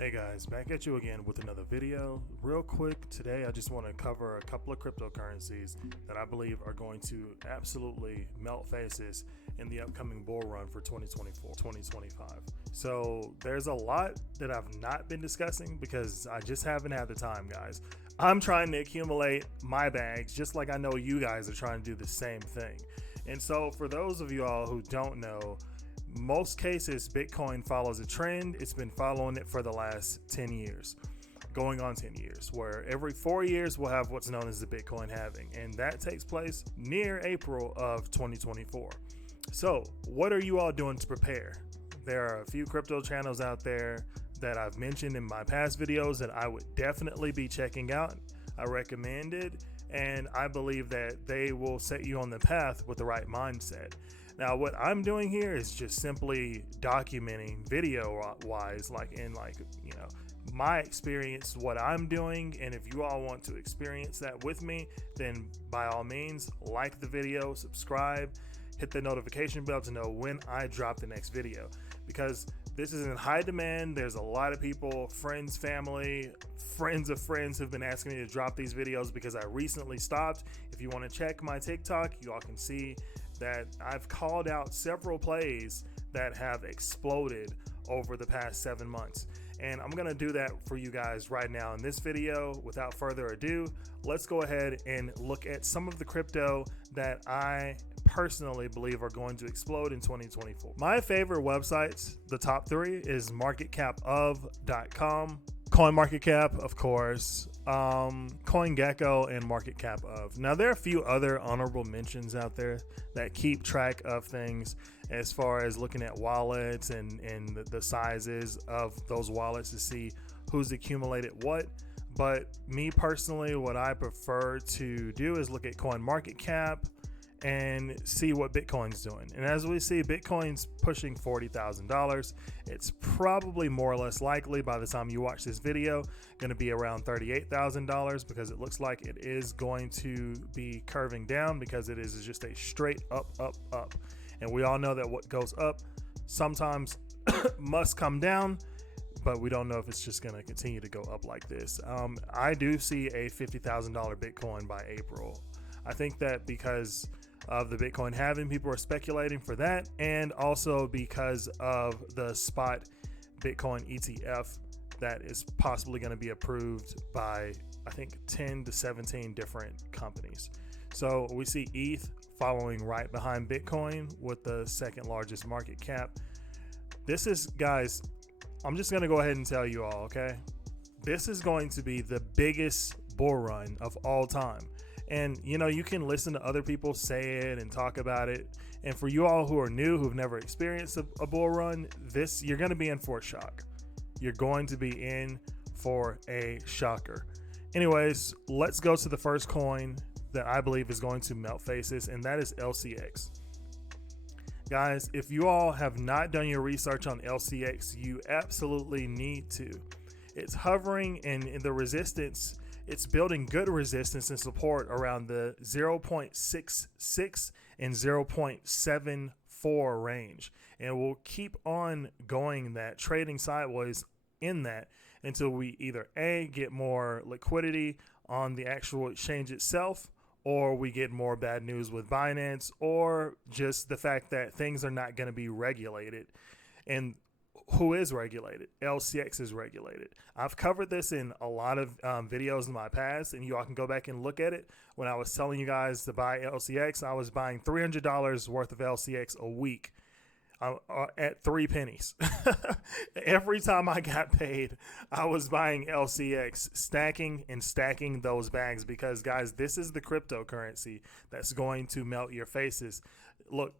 Hey guys, back at you again with another video. Real quick, today I just want to cover a couple of cryptocurrencies that I believe are going to absolutely melt faces in the upcoming bull run for 2024-2025. So there's a lot that I've not been discussing because I just haven't had the time, guys. I'm trying to accumulate my bags just like I know you guys are trying to do the same thing. And so for those of you all who don't know, most cases Bitcoin follows a trend. It's been following it for the last 10 years, going on 10 years, where every 4 years we'll have what's known as the Bitcoin halving, and that takes place near April of 2024. So what are you all doing to prepare? There are a few crypto channels out there that I've mentioned in my past videos that I would definitely be checking out. I recommend it, and I believe that they will set you on the path with the right mindset. Now, what I'm doing here is just simply documenting video-wise, my experience, what I'm doing. And if you all want to experience that with me, then by all means, like the video, subscribe, hit the notification bell to know when I drop the next video, because this is in high demand. There's a lot of people, friends, family, friends of friends who've been asking me to drop these videos because I recently stopped. If you want to check my TikTok, you all can see that I've called out several plays that have exploded over the past 7 months. And I'm gonna do that for you guys right now in this video. Without further ado, let's go ahead and look at some of the crypto that I personally believe are going to explode in 2024. My favorite websites, the top three, is marketcapof.com, CoinMarketCap, of course, CoinGecko, and MarketCap of. Now, there are a few other honorable mentions out there that keep track of things as far as looking at wallets and the sizes of those wallets to see who's accumulated what. But me personally, what I prefer to do is look at CoinMarketCap and see what Bitcoin's doing. And as we see, Bitcoin's pushing $40,000. It's probably more or less likely by the time you watch this video going to be around $38,000, because it looks like it is going to be curving down, because it is just a straight up. And we all know that what goes up sometimes must come down, but we don't know if it's just going to continue to go up like this. I do see a $50,000 Bitcoin by April. I think that because of the Bitcoin halving, people are speculating for that, and also because of the spot Bitcoin ETF that is possibly going to be approved by, I think, 10 to 17 different companies. So we see ETH following right behind Bitcoin with the second largest market cap. This is, guys, I'm just going to go ahead and tell you all, okay? This is going to be the biggest bull run of all time. And, you know, you can listen to other people say it and talk about it. And for you all who are new, who've never experienced a bull run, you're going to be in for a shock. You're going to be in for a shocker. Anyways, let's go to the first coin that I believe is going to melt faces, and that is LCX. Guys, if you all have not done your research on LCX, you absolutely need to. It's hovering in the resistance. It's building good resistance and support around the 0.66 and 0.74 range. And we'll keep on going that, trading sideways in that, until we either A, get more liquidity on the actual exchange itself, or we get more bad news with Binance, or just the fact that things are not going to be regulated. And who is regulated? LCX is regulated. I've covered this in a lot of videos in my past, and you all can go back and look at it. When I was telling you guys to buy LCX, I was buying $300 worth of LCX a week at 3 pennies. Every time I got paid, I was buying LCX, stacking and stacking those bags, because, guys, this is the cryptocurrency that's going to melt your faces. Look,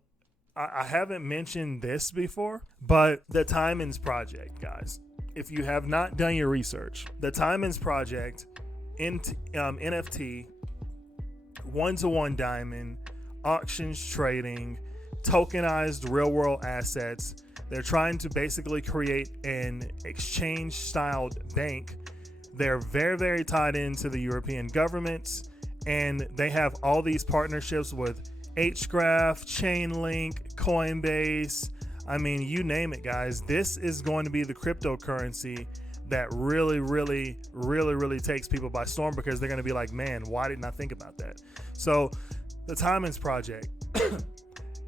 I haven't mentioned this before, but the Timons Project, guys. If you have not done your research, the Timons Project, NFT, one-to-one diamond, auctions trading, tokenized real-world assets. They're trying to basically create an exchange-styled bank. They're very, very tied into the European governments, and they have all these partnerships with Hgraph, Chainlink, Coinbase. I mean, you name it, guys. This is going to be the cryptocurrency that really takes people by storm, because they're going to be like, man, why didn't I think about that? So the Timings Project,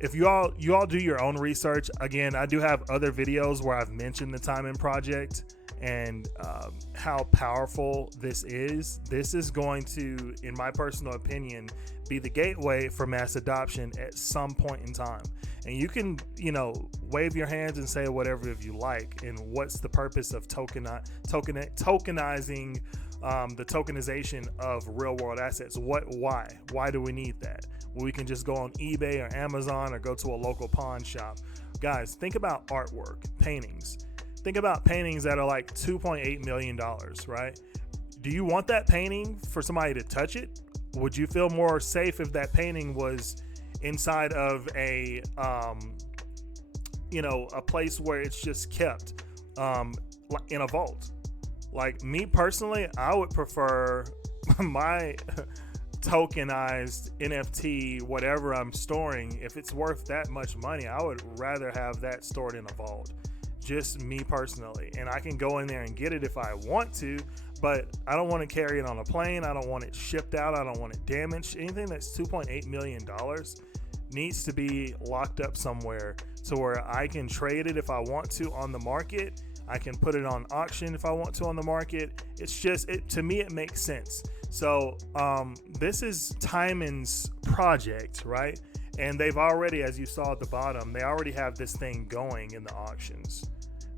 if you all do your own research, again, I do have other videos where I've mentioned the Timing Project and how powerful this is. This is going to, in my personal opinion, be the gateway for mass adoption at some point in time. And you can, wave your hands and say whatever if you like. And what's the purpose of tokenizing the tokenization of real world assets? Why do we need that? Well, we can just go on eBay or Amazon or go to a local pawn shop. Guys, think about artwork, paintings. Think about paintings that are like $2.8 million, right? Do you want that painting for somebody to touch it? Would you feel more safe if that painting was inside of a place where it's just kept in a vault? Like me personally, I would prefer my tokenized NFT, whatever I'm storing, if it's worth that much money, I would rather have that stored in a vault. Just me personally. And I can go in there and get it if I want to, but I don't want to carry it on a plane. I don't want it shipped out. I don't want it damaged. Anything that's $2.8 million needs to be locked up somewhere to where I can trade it if I want to on the market. I can put it on auction if I want to on the market. It's just, to me, it makes sense. So this is Timing's project, right? And they've already, as you saw at the bottom, they already have this thing going in the auctions.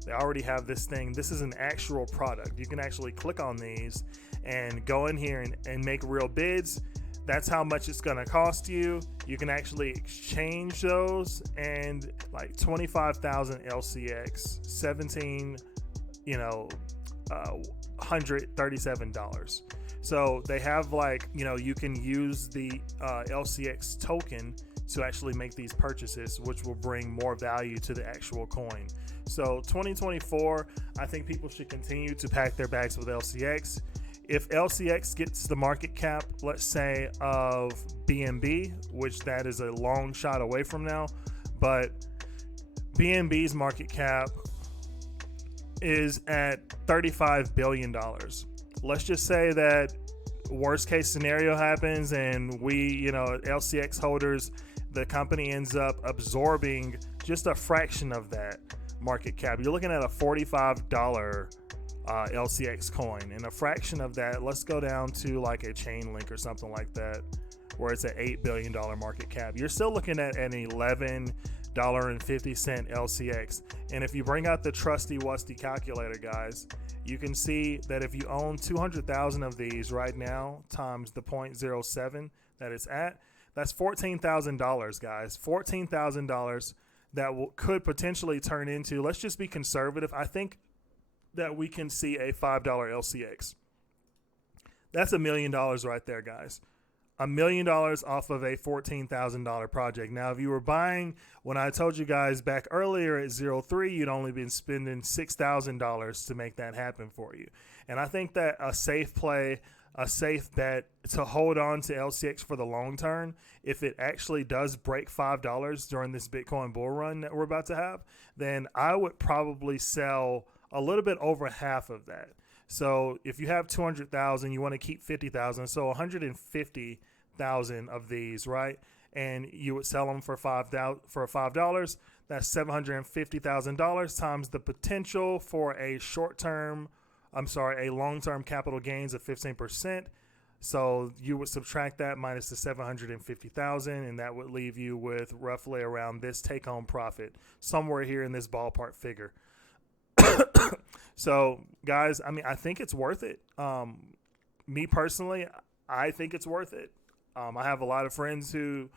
They already have this thing. This is an actual product. You can actually click on these and go in here and make real bids. That's how much it's going to cost you. You can actually exchange those, and like 25,000 LCX, $1,737. So they have you can use the LCX token to actually make these purchases, which will bring more value to the actual coin. So 2024, I think people should continue to pack their bags with LCX. If LCX gets the market cap, let's say, of BNB, which that is a long shot away from now, but BNB's market cap is at $35 billion. Let's just say that worst case scenario happens and we, LCX holders, the company ends up absorbing just a fraction of that market cap. You're looking at a $45 LCX coin, and a fraction of that, let's go down to like a chain link or something like that, where it's an $8 billion market cap. You're still looking at an $11.50 LCX. And if you bring out the trusty wusty calculator, guys, you can see that if you own 200,000 of these right now times the 0.07 that it's at, that's $14,000, guys. $14,000 that could potentially turn into, let's just be conservative, I think that we can see a $5 LCX. That's $1 million right there, guys. $1 million off of a $14,000 project. Now, if you were buying, when I told you guys back earlier at 03, you'd only been spending $6,000 to make that happen for you. And I think that a safe play, a safe bet to hold on to LCX for the long term, if it actually does break $5 during this Bitcoin bull run that we're about to have, then I would probably sell a little bit over half of that. So if you have 200,000, you want to keep 50,000. So 150,000 of these, right? And you would sell them for $5. That's $750,000 times the potential for a long-term capital gains of 15%. So you would subtract that minus the 750,000, and that would leave you with roughly around this take-home profit, somewhere here in this ballpark figure. So, guys, I think it's worth it. Me personally, I think it's worth it. I have a lot of friends who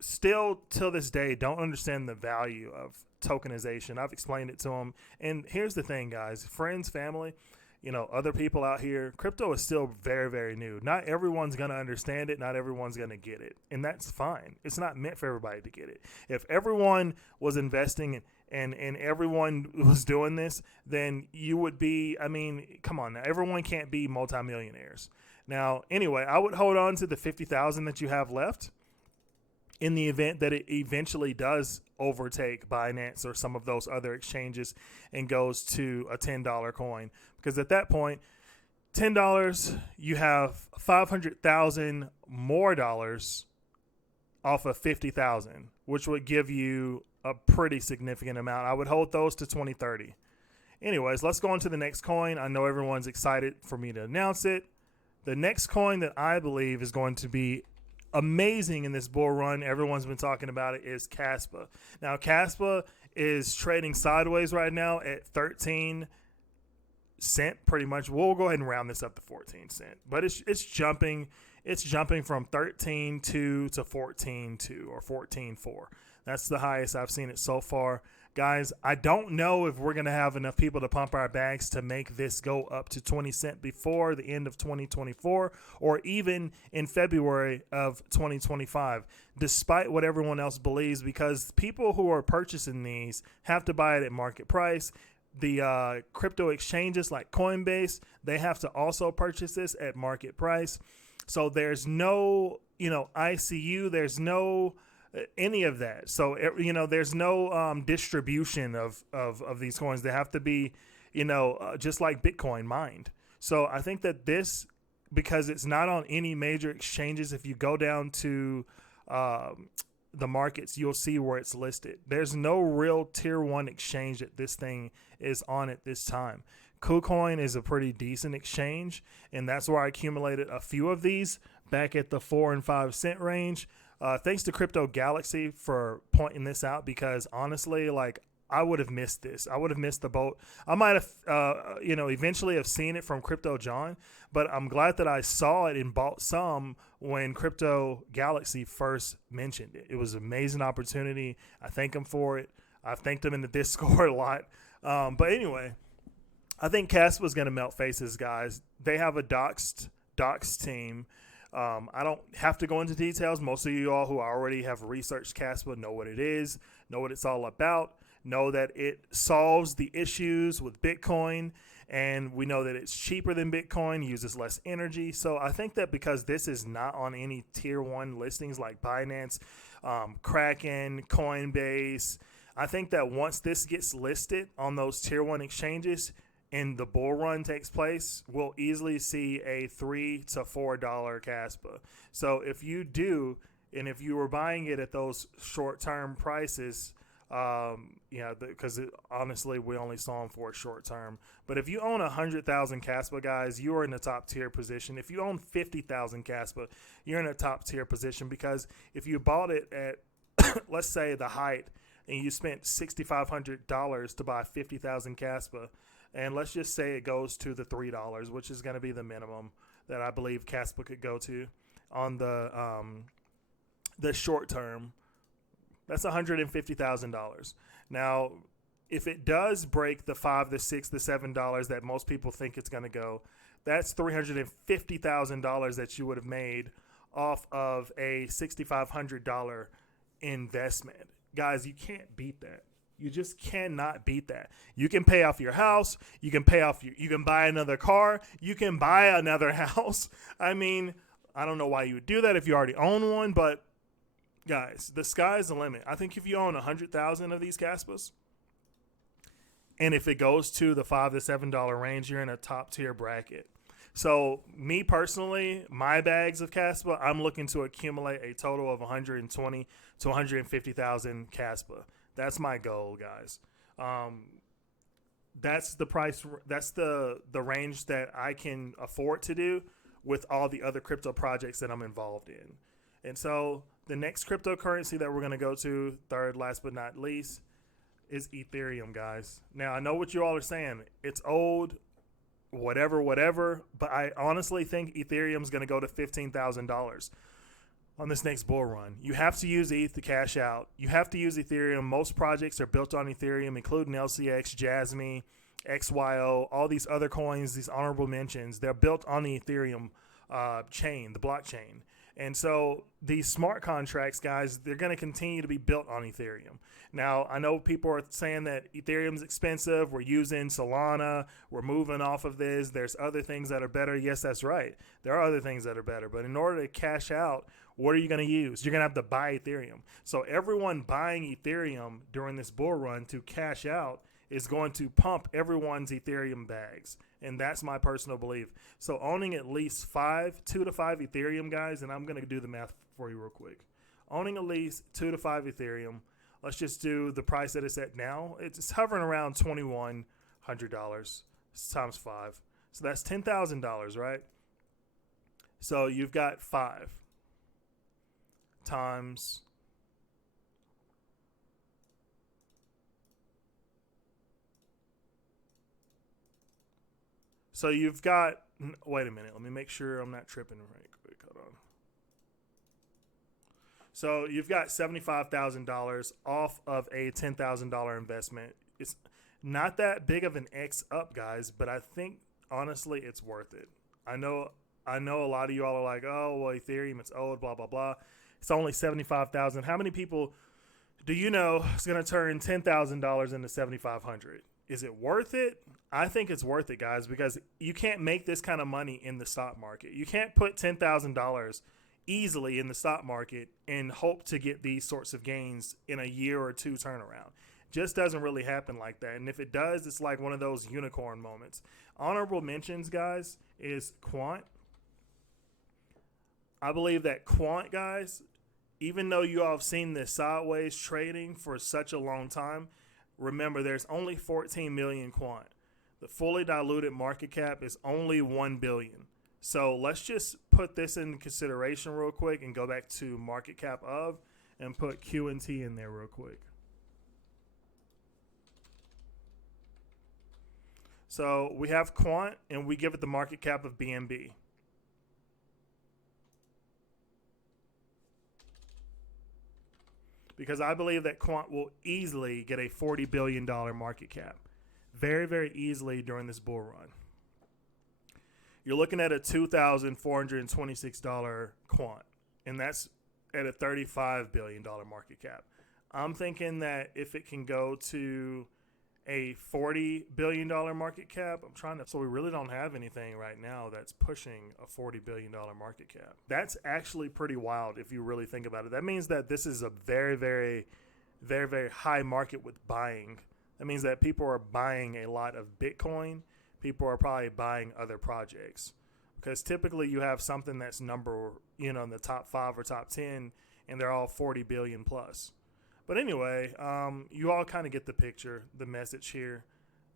still, till this day, don't understand the value of tokenization. I've explained it to them. And here's the thing, guys. Friends, family, other people out here, crypto is still very, very new. Not everyone's going to understand it. Not everyone's going to get it. And that's fine. It's not meant for everybody to get it. If everyone was investing and everyone was doing this, then you would be, come on now. Everyone can't be multimillionaires. Now, anyway, I would hold on to the 50,000 that you have left. in the event that it eventually does overtake Binance or some of those other exchanges and goes to a $10 coin. Because at that point, $10, you have 500,000 more dollars off of 50,000, which would give you a pretty significant amount. I would hold those to 2030. Anyways, let's go on to the next coin. I know everyone's excited for me to announce it. The next coin that I believe is going to be amazing in this bull run, everyone's been talking about it, is kaspa. Now, kaspa is trading sideways right now at 13 cent pretty much. We'll go ahead and round this up to 14 cent, but it's jumping from 13.2 to 14.2 or 14.4. That's the highest I've seen it so far. Guys, I don't know if we're going to have enough people to pump our bags to make this go up to 20 cent before the end of 2024 or even in February of 2025, despite what everyone else believes, because people who are purchasing these have to buy it at market price. The crypto exchanges like Coinbase, they have to also purchase this at market price. So there's no, ICU, there's no any of that. So, there's no distribution of these coins. They have to be, just like Bitcoin mined. So I think that this, because it's not on any major exchanges, if you go down to the markets, you'll see where it's listed. There's no real tier one exchange that this thing is on at this time. KuCoin is a pretty decent exchange, and that's where I accumulated a few of these back at the 4 and 5 cent range. Thanks to Crypto Galaxy for pointing this out, because honestly, I would have missed this. I would have missed the boat. I might have, eventually have seen it from Crypto John, but I'm glad that I saw it and bought some when Crypto Galaxy first mentioned it. It was an amazing opportunity. I thank him for it. I've thanked him in the Discord a lot. But anyway, I think kaspa is going to melt faces, guys. They have a doxed team. I don't have to go into details. Most of you all who already have researched kaspa know what it is, know what it's all about, know that it solves the issues with Bitcoin, and we know that it's cheaper than Bitcoin, uses less energy. So I think that because this is not on any tier one listings like Binance, Kraken, Coinbase, I think that once this gets listed on those tier one exchanges and the bull run takes place, we'll easily see a $3 to $4 kaspa. So if you do, and if you were buying it at those short-term prices, because honestly, we only saw them for a short term. But if you own 100,000 kaspa, guys, you are in the top tier position. If you own 50,000 kaspa, you're in a top tier position, because if you bought it at, let's say, the height, and you spent $6,500 to buy 50,000 kaspa, and let's just say it goes to the $3, which is going to be the minimum that I believe kaspa could go to on the short term. That's $150,000. Now, if it does break the $5, the $6, the $7 that most people think it's going to go, that's $350,000 that you would have made off of a $6,500 investment. Guys, you can't beat that. You just cannot beat that. You can pay off your house. You can you can buy another car. You can buy another house. I mean, I don't know why you would do that if you already own one, but guys, the sky's the limit. I think if you own 100,000 of these kaspas, and if it goes to the $5 to $7 range, you're in a top tier bracket. So me personally, my bags of kaspa, I'm looking to accumulate a total of 120 to 150,000 kaspa. That's my goal, guys. That's the price. That's the range that I can afford to do with all the other crypto projects that I'm involved in. And so the next cryptocurrency that we're going to go to, third, last but not least, is Ethereum, guys. Now, I know what you all are saying. It's old, whatever, but I honestly think Ethereum is going to go to $15,000 on this next bull run. You have to use ETH to cash out. You have to use Ethereum. Most projects are built on Ethereum, including LCX, Jasmy, XYO, all these other coins, these honorable mentions. They're built on the Ethereum chain, the blockchain. And so these smart contracts, guys, they're going to continue to be built on Ethereum. Now, I know people are saying that Ethereum's expensive. We're using Solana. We're moving off of this. There's other things that are better. Yes, that's right. There are other things that are better. But in order to cash out, what are you going to use? You're going to have to buy Ethereum. So everyone buying Ethereum during this bull run to cash out is going to pump everyone's Ethereum bags. And that's my personal belief. So owning at least 2 to 5 Ethereum, guys, and I'm going to do the math for you real quick. Owning at least 2 to 5 Ethereum, let's just do the price that it's at now. It's hovering around $2,100 times 5. So that's $10,000, right? So you've got 5 times so you've got, wait a minute, let me make sure I'm not tripping right quick. Hold on. So you've got $75,000 off of a $10,000 investment. It's not that big of an X up, guys, but I think honestly it's worth it. I know a lot of you all are like, oh, well, Ethereum, it's old, blah, blah, blah. It's only $75,000. How many people do you know is going to turn $10,000 into $7,500? Is it worth it? I think it's worth it, guys, because you can't make this kind of money in the stock market. You can't put $10,000 easily in the stock market and hope to get these sorts of gains in a year or two turnaround. Just doesn't really happen like that. And if it does, it's like one of those unicorn moments. Honorable mentions, guys, is Quant. I believe that Quant, guys, even though you all have seen this sideways trading for such a long time, remember there's only 14 million Quant. The fully diluted market cap is only 1 billion. So let's just put this in consideration real quick and go back to market cap of and put Q&T in there real quick. So we have Quant and we give it the market cap of BNB. Because I believe that Quant will easily get a $40 billion market cap. Very, very easily during this bull run. You're looking at a $2,426 Quant, and that's at a $35 billion market cap. I'm thinking that if it can go to a $40 billion market cap, so we really don't have anything right now that's pushing a $40 billion market cap. That's actually pretty wild if you really think about it. That means that this is a very, very, very, very high market with buying. That means that people are buying a lot of Bitcoin. People are probably buying other projects because typically you have something that's in the top 5 or top 10 and they're all 40 billion plus. But anyway, you all kind of get the picture, the message here,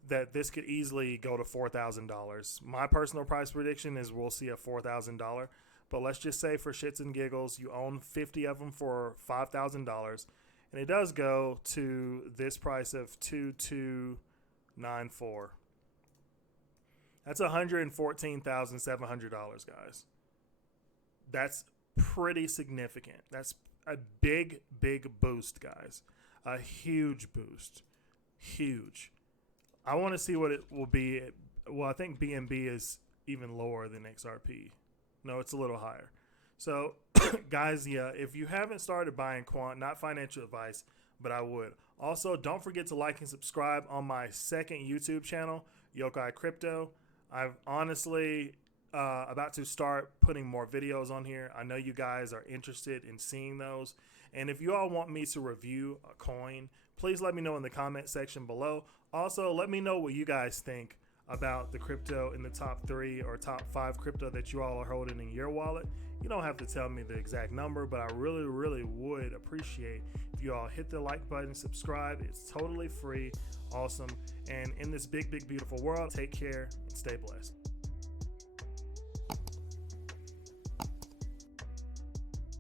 that this could easily go to $4,000. My personal price prediction is we'll see a $4,000. But let's just say for shits and giggles, you own 50 of them for $5,000. And it does go to this price of 2294. That's $114,700, guys. That's pretty significant. That's a big, big boost, guys. A huge boost. Huge. I want to see what it will be. Well, I think BNB is even lower than XRP. No, it's a little higher. So, guys, yeah, if you haven't started buying Quant, not financial advice, but I would. Also, don't forget to like and subscribe on my second YouTube channel, Yokai Crypto. I've honestly about to start putting more videos on here. I know you guys are interested in seeing those. And if you all want me to review a coin, please let me know in the comment section below. Also, let me know what you guys think about the crypto in the top 3 or top 5 crypto that you all are holding in your wallet. You don't have to tell me the exact number, but I really, really would appreciate if you all hit the like button, subscribe. It's totally free, awesome. And in this big, big, beautiful world, take care and stay blessed.